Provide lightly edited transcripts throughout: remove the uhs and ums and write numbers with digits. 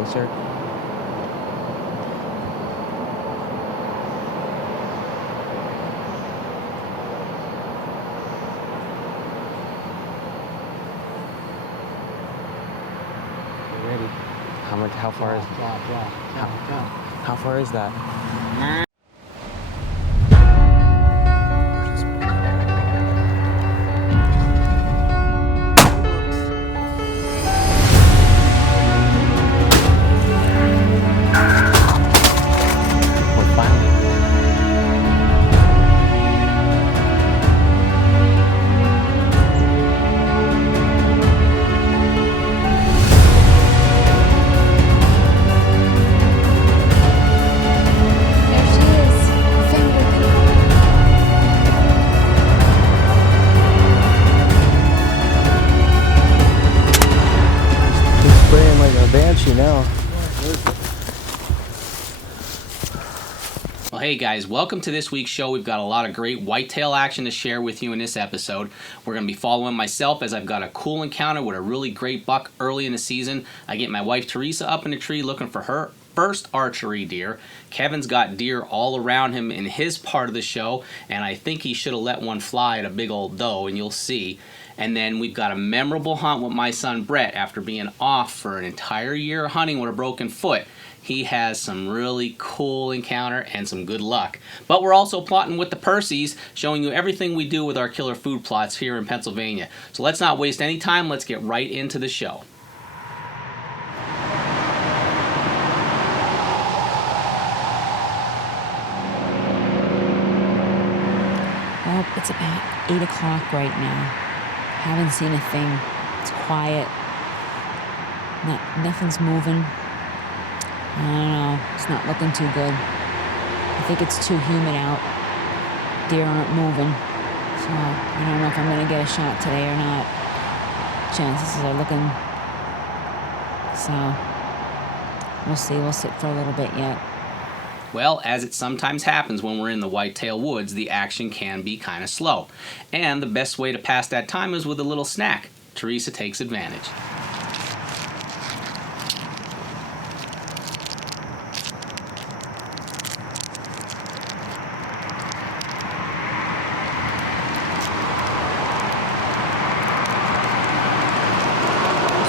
closer. Ready? How far is How far is that? We're finally. There she is, fingertip. She's spraying like a banshee now. Well, hey guys, welcome to this week's show. We've got a lot of great whitetail action to share with you in this episode. We're going to be following myself as I've got a cool encounter with a really great buck early in the season. I get my wife Theresa up in the tree looking for her first archery deer. Kevin's got deer all around him in his part of the show, and I think he should have let one fly at a big old doe, and you'll see. And then we've got a memorable hunt with my son Brett after being off for an entire year hunting with a broken foot. He has some really cool encounter and some good luck. But we're also plotting with the Percys, showing you everything we do with our killer food plots here in Pennsylvania. So let's not waste any time. Let's get right into the show. Well, it's about 8 o'clock right now. Haven't seen a thing. It's quiet. Nothing's moving. I don't know. It's not looking too good. I think it's too humid out. Deer aren't moving. So I don't know if I'm going to get a shot today or not. Chances are looking. So we'll see. We'll sit for a little bit yet. Well, as it sometimes happens when we're in the whitetail woods, the action can be kind of slow. And the best way to pass that time is with a little snack. Theresa takes advantage.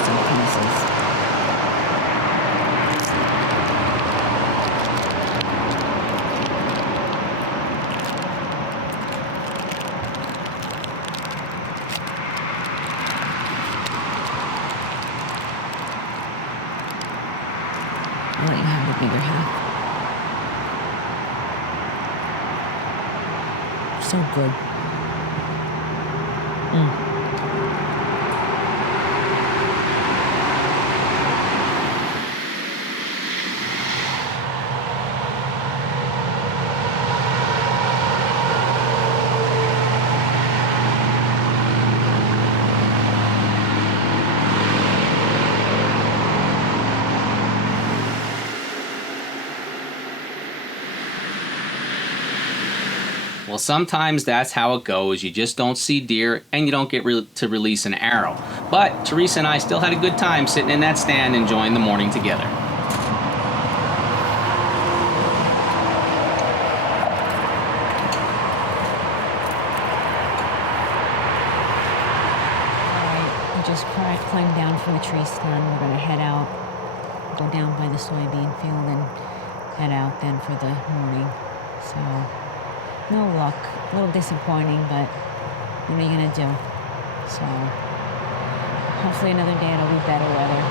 Some pieces. I'll let you have the bigger half. So good. Well, sometimes that's how it goes. You just don't see deer and you don't get to release an arrow. But Theresa and I still had a good time sitting in that stand enjoying the morning together. Alright, we just climbed down from the tree stand. We're gonna head out, go down by the soybean field and head out then for the morning. So, no luck. A little disappointing, but what are you gonna do? So, hopefully another day it'll be better weather.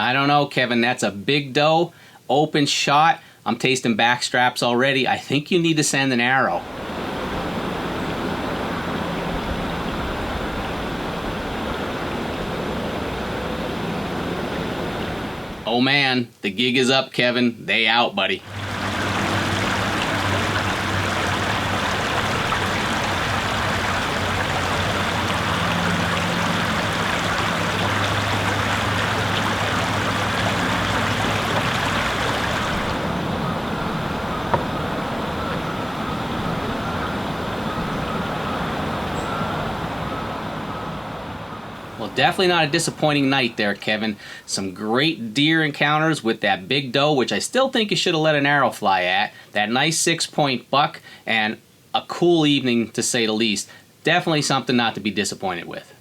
I don't know, Kevin. That's a big doe, open shot. I'm tasting back straps already. I think you need to send an arrow. Oh man, the gig is up, Kevin. They out, buddy. Well, definitely not a disappointing night there, Kevin. Some great deer encounters with that big doe, which I still think you should have let an arrow fly at. That nice 6-point buck, and a cool evening to say the least. Definitely something not to be disappointed with.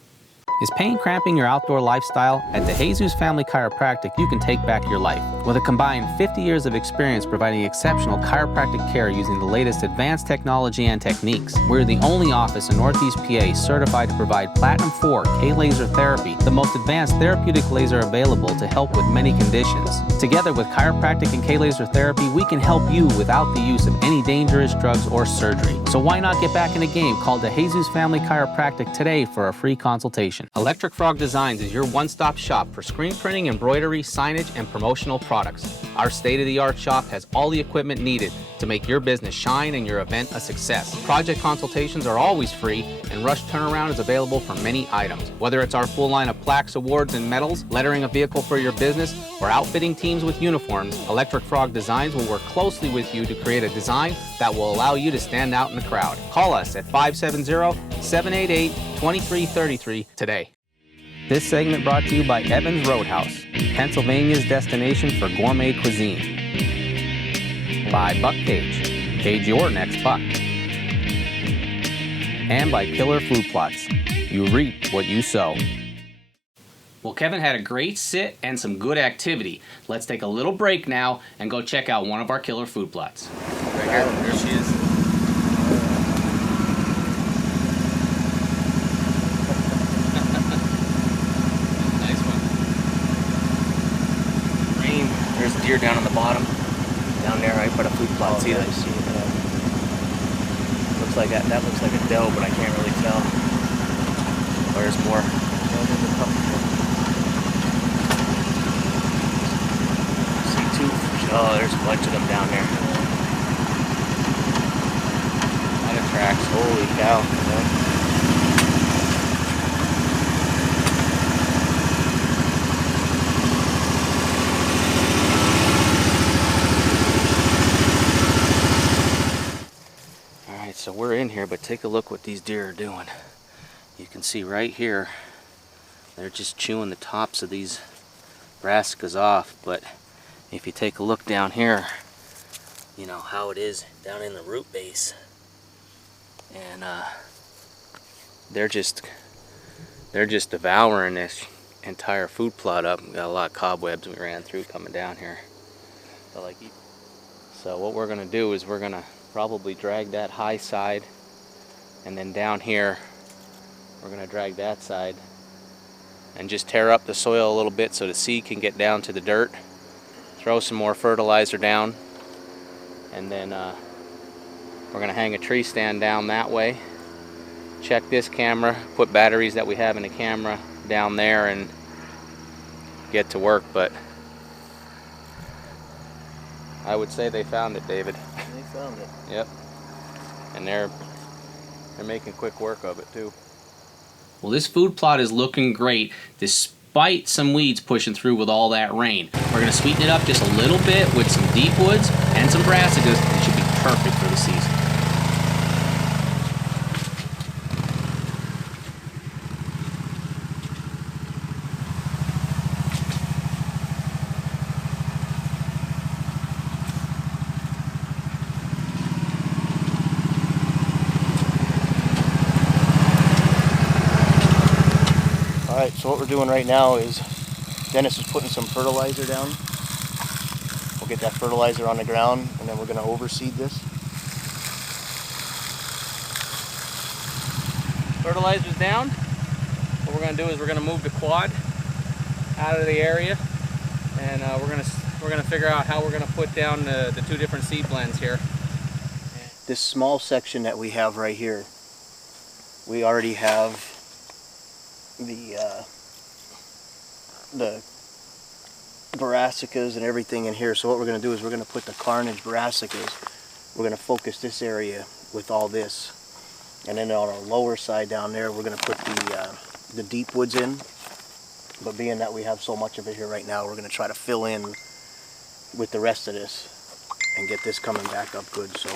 Is pain cramping your outdoor lifestyle? At the Jesus Family Chiropractic, you can take back your life. With a combined 50 years of experience providing exceptional chiropractic care using the latest advanced technology and techniques, we're the only office in Northeast PA certified to provide Platinum 4 K-laser therapy, the most advanced therapeutic laser available to help with many conditions. Together with chiropractic and K-laser therapy, we can help you without the use of any dangerous drugs or surgery. So why not get back in the game? Call the Jesus Family Chiropractic today for a free consultation. Electric Frog Designs is your one-stop shop for screen printing, embroidery, signage, and promotional products. Our state-of-the-art shop has all the equipment needed to make your business shine and your event a success. Project consultations are always free, and rush turnaround is available for many items. Whether it's our full line of plaques, awards, and medals, lettering a vehicle for your business, or outfitting teams with uniforms, Electric Frog Designs will work closely with you to create a design that will allow you to stand out in the crowd. Call us at 570-788-2333 today. This segment brought to you by Evans Roadhouse, Pennsylvania's destination for gourmet cuisine. By Buck Cage, cage your next buck. And by Killer Food Plots, you reap what you sow. Well, Kevin had a great sit and some good activity. Let's take a little break now and go check out one of our killer food plots. Right here, there she is. Nice one. Rain. There's a deer down on the bottom. Down there, I put a food plot. See that? I see it. Looks like that looks like a doe, but I can't really tell. There's more. See two. Oh, there's a bunch of them down there. A lot of tracks. Holy cow. So we're in here, but take a look what these deer are doing. You can see right here, they're just chewing the tops of these brassicas off. But if you take a look down here, you know how it is down in the root base, and they're just devouring this entire food plot up. We got a lot of cobwebs we ran through coming down here. So what we're gonna do is we're gonna probably drag that high side, and then down here we're going to drag that side and just tear up the soil a little bit so the seed can get down to the dirt. Throw some more fertilizer down, and then we're going to hang a tree stand down that way. Check this camera, put batteries that we have in the camera down there, and get to work. But I would say they found it, David. They found it. Yep. And they're making quick work of it too. Well, this food plot is looking great despite some weeds pushing through with all that rain. We're going to sweeten it up just a little bit with some deep woods and some brassicas. It should be perfect for the season. Alright, so what we're doing right now is Dennis is putting some fertilizer down. We'll get that fertilizer on the ground, and then we're going to overseed this. Fertilizer's down. What we're going to do is we're going to move the quad out of the area and we're gonna figure out how we're gonna put down the two different seed blends here. This small section that we have right here, we already have the brassicas and everything in here. So what we're going to do is we're going to put the carnage brassicas. We're going to focus this area with all this, and then on our lower side down there, we're going to put the deep woods in. But being that we have so much of it here right now, we're going to try to fill in with the rest of this and get this coming back up good. So.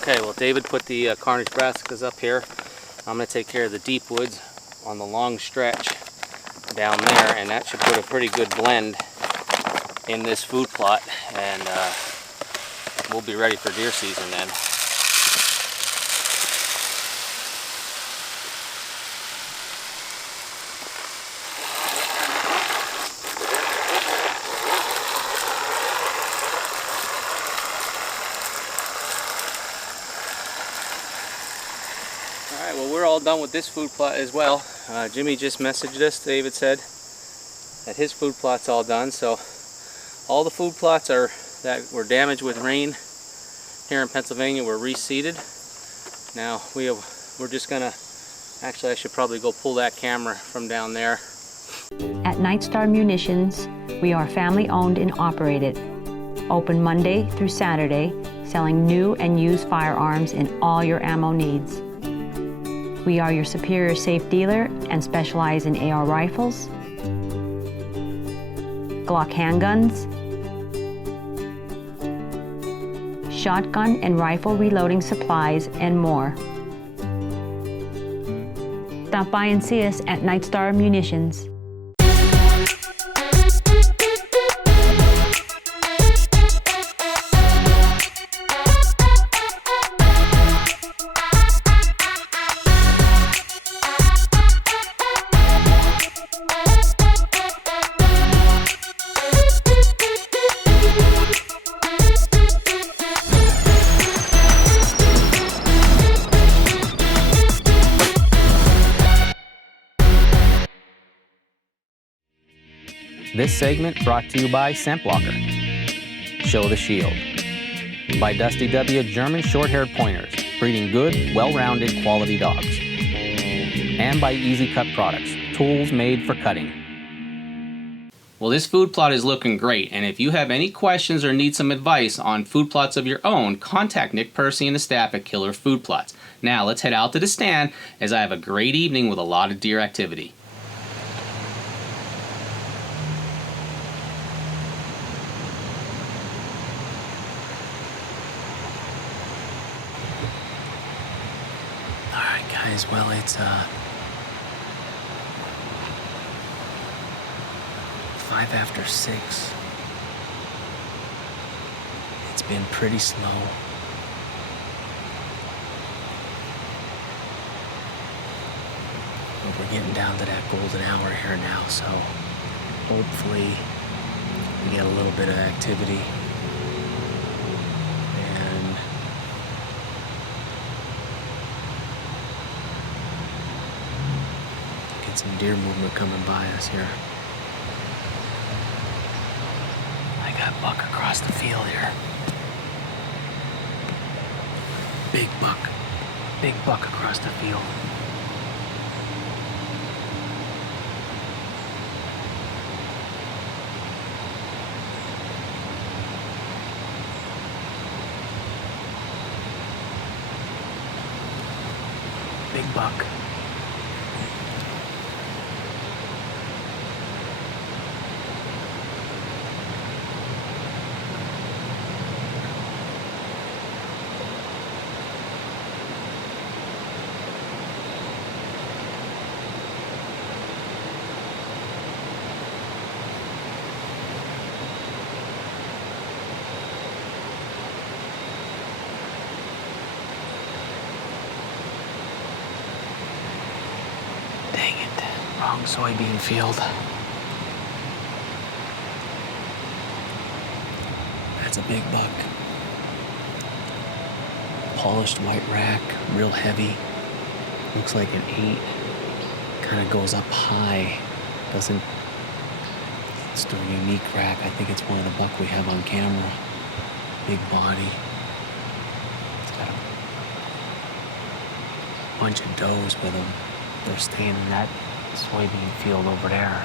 Okay, well David put the carnage brassicas up here. I'm going to take care of the deep woods on the long stretch down there, and that should put a pretty good blend in this food plot, and we'll be ready for deer season then. Alright, well we're all done with this food plot as well. Jimmy just messaged us, David said, that his food plot's all done. So all the food plots that were damaged with rain here in Pennsylvania were reseeded. Now we're just gonna, actually I should probably go pull that camera from down there. At Nightstar Munitions, we are family owned and operated. Open Monday through Saturday, selling new and used firearms and all your ammo needs. We are your superior safe dealer and specialize in AR rifles, Glock handguns, shotgun and rifle reloading supplies, and more. Stop by and see us at Nightstar Munitions. This segment brought to you by Scent Blocker, Show the Shield, by Dusty W German Short-Haired Pointers, breeding good, well-rounded quality dogs, and by Easy Cut Products, tools made for cutting. Well, this food plot is looking great, and if you have any questions or need some advice on food plots of your own, contact Nick Percy and the staff at Killer Food Plots. Now let's head out to the stand, as I have a great evening with a lot of deer activity. Guys, well, it's 5 after 6. It's been pretty slow. But we're getting down to that golden hour here now, so hopefully we get a little bit of activity. Some deer movement coming by us here. I got buck across the field here. Big buck across the field. Big buck. soybean field. That's a big buck. Polished white rack, real heavy. Looks like an 8. Kind of goes up high. Doesn't. It's a unique rack. I think it's one of the buck we have on camera. Big body. It's got a bunch of does with them. They're staying in that soybean field over there.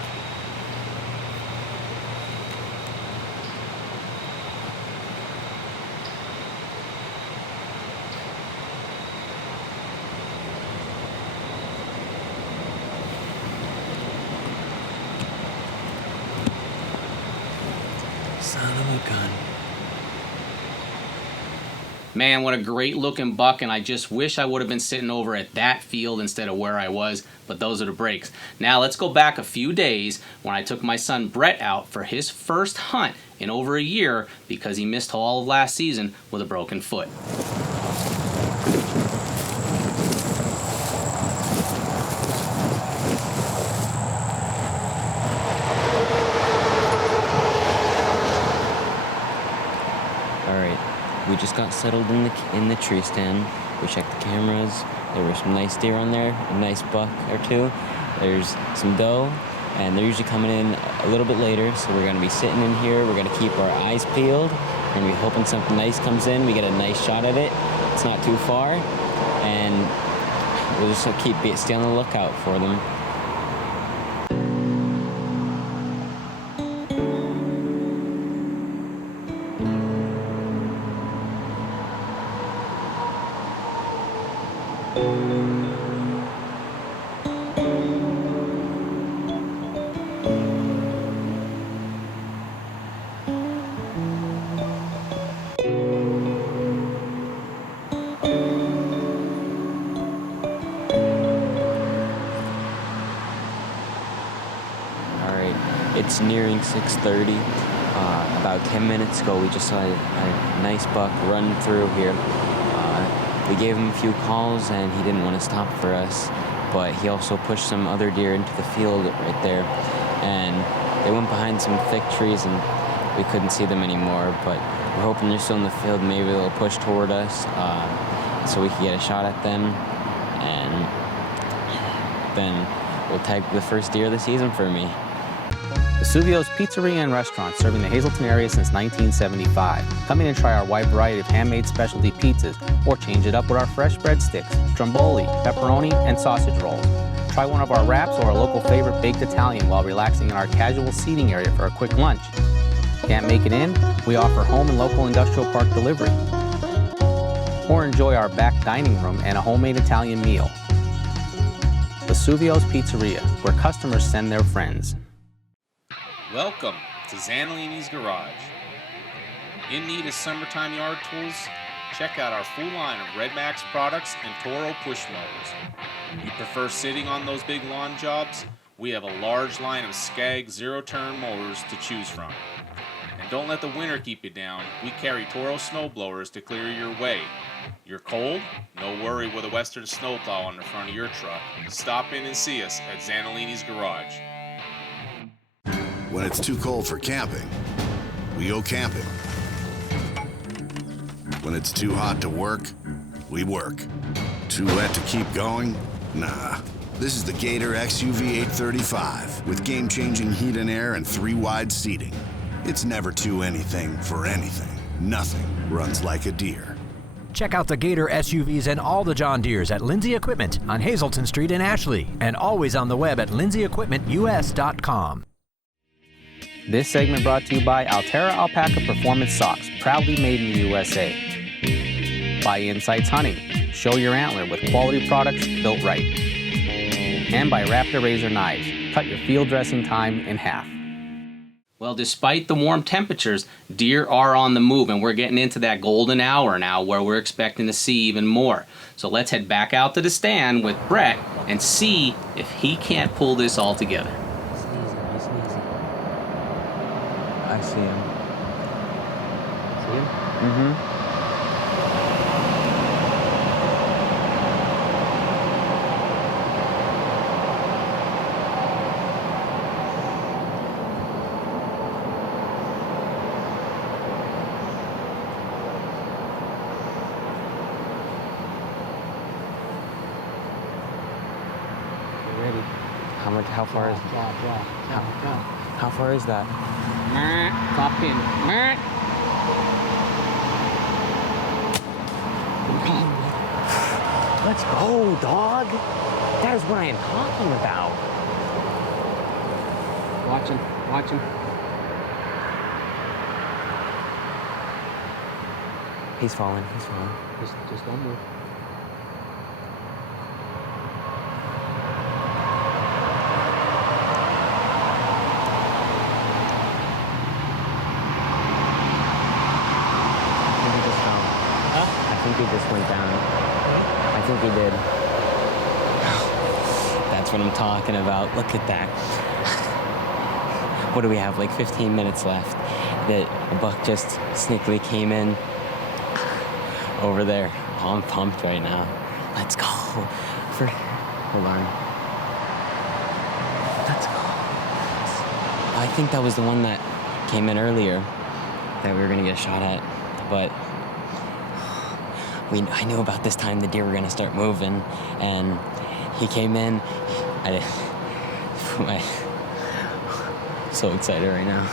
Son of a gun. Man, what a great looking buck, and I just wish I would have been sitting over at that field instead of where I was, but those are the breaks. Now let's go back a few days when I took my son Brett out for his first hunt in over a year because he missed all of last season with a broken foot. We just got settled in the tree stand. We checked the cameras. There were some nice deer on there, a nice buck or two. There's some doe, and they're usually coming in a little bit later, so we're gonna be sitting in here. We're gonna keep our eyes peeled. We're gonna be hoping something nice comes in. We get a nice shot at it. It's not too far, and we'll just stay on the lookout for them. It's nearing 6:30. About 10 minutes ago, we just saw a nice buck run through here. We gave him a few calls, and he didn't want to stop for us, but he also pushed some other deer into the field right there, and they went behind some thick trees, and we couldn't see them anymore, but we're hoping they're still in the field. Maybe they'll push toward us so we can get a shot at them, and then we'll tag the first deer of the season for me. Vesuvio's Pizzeria and Restaurant, serving the Hazleton area since 1975. Come in and try our wide variety of handmade specialty pizzas, or change it up with our fresh breadsticks, stromboli, pepperoni, and sausage rolls. Try one of our wraps or our local favorite baked Italian while relaxing in our casual seating area for a quick lunch. Can't make it in? We offer home and local industrial park delivery. Or enjoy our back dining room and a homemade Italian meal. Vesuvio's Pizzeria, where customers send their friends. Welcome to Zanolini's Garage. In need of summertime yard tools? Check out our full line of Red Max products and Toro push mowers. You prefer sitting on those big lawn jobs? We have a large line of Skag zero-turn mowers to choose from. And don't let the winter keep you down. We carry Toro snow blowers to clear your way. You're cold? No worry with a Western snowplow on the front of your truck. Stop in and see us at Zanolini's Garage. When it's too cold for camping, we go camping. When it's too hot to work, we work. Too wet to keep going? Nah. This is the Gator XUV 835 with game-changing heat and air and 3 wide seating. It's never too anything for anything. Nothing runs like a deer. Check out the Gator SUVs and all the John Deeres at Lindsay Equipment on Hazleton Street in Ashley, and always on the web at lindsay-equipmentus.com. This segment brought to you by Altera Alpaca Performance Socks, proudly made in the USA. By Insights Hunting, show your antler with quality products built right. And by Raptor Razor Knives, cut your field dressing time in half. Well, despite the warm temperatures, deer are on the move, and we're getting into that golden hour now where we're expecting to see even more. So let's head back out to the stand with Brett and see if he can't pull this all together. I see him. See him? Mm-hmm. how far is Draw. how far is that? Top pin. Let's go, dog. That is what I am talking about. Watch him. He's falling. Just don't move. He just fell. I think he just went down. I think he did. That's what I'm talking about. Look at that. What do we have? Like 15 minutes left. The buck just sneakily came in over there. Oh, I'm pumped right now. Let's go. Hold on. Let's go. I think that was the one that came in earlier that we were gonna get a shot at, but I knew about this time the deer were gonna start moving, and he came in. So excited right now.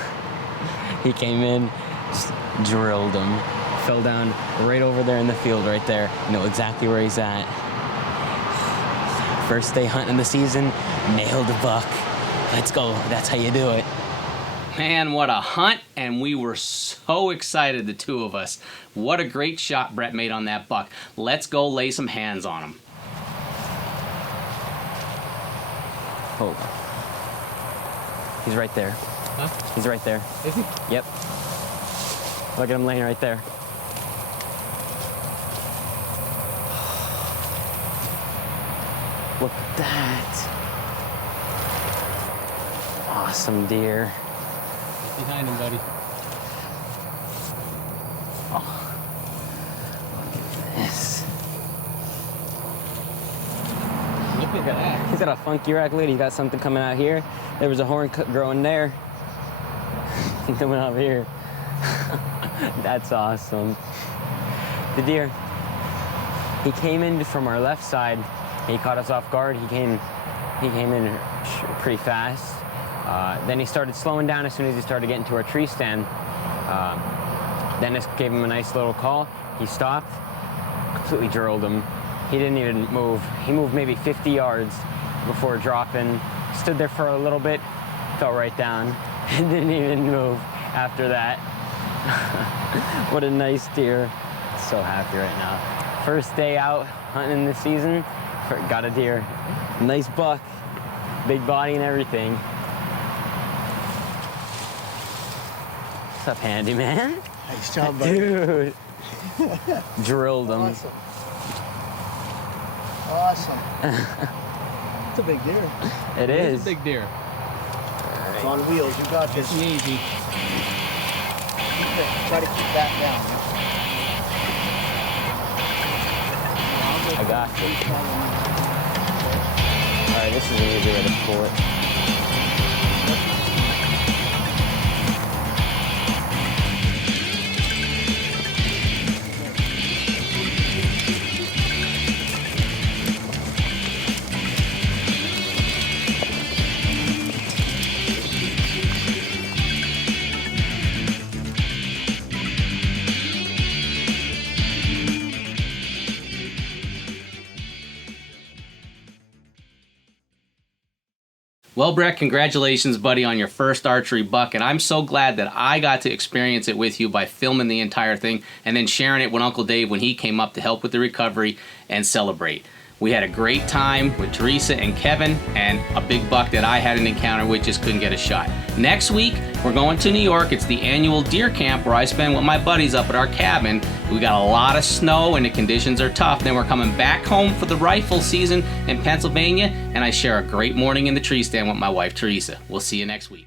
He came in, just drilled him, fell down right over there in the field right there. You know exactly where he's at. First day hunting the season, nailed a buck. Let's go, that's how you do it. Man, what a hunt, and we were so excited, the two of us. What a great shot Brett made on that buck. Let's go lay some hands on him. Hold on. He's right there. Huh? He's right there. Is he? Yep. Look at him laying right there. Look at that. Awesome deer. Behind him, buddy. Yes. Look at that. He's got a funky rack lid. He's got something coming out here. There was a horn growing there. Coming out here. That's awesome. The deer, he came in from our left side. He caught us off guard. He came in pretty fast. Then he started slowing down as soon as he started getting to our tree stand. Dennis gave him a nice little call. He stopped, completely drilled him. He didn't even move. He moved maybe 50 yards before dropping. Stood there for a little bit, fell right down, and didn't even move after that. What a nice deer. So happy right now. First day out hunting this season, got a deer. Nice buck, big body and everything. What's up, handyman? Nice job, buddy. Dude. Drilled him. Awesome. It's a big deer. It is. a big deer. It's on wheels. You got this. Easy. Try to keep that down. I got you. All right, this is an easy way to pull it. Well, Brett, congratulations, buddy, on your first archery buck, and I'm so glad that I got to experience it with you by filming the entire thing and then sharing it with Uncle Dave when he came up to help with the recovery and celebrate. We had a great time with Theresa and Kevin, and a big buck that I had an encounter with, just couldn't get a shot. Next week, we're going to New York. It's the annual deer camp where I spend with my buddies up at our cabin. We got a lot of snow and the conditions are tough. Then we're coming back home for the rifle season in Pennsylvania, and I share a great morning in the tree stand with my wife, Theresa. We'll see you next week.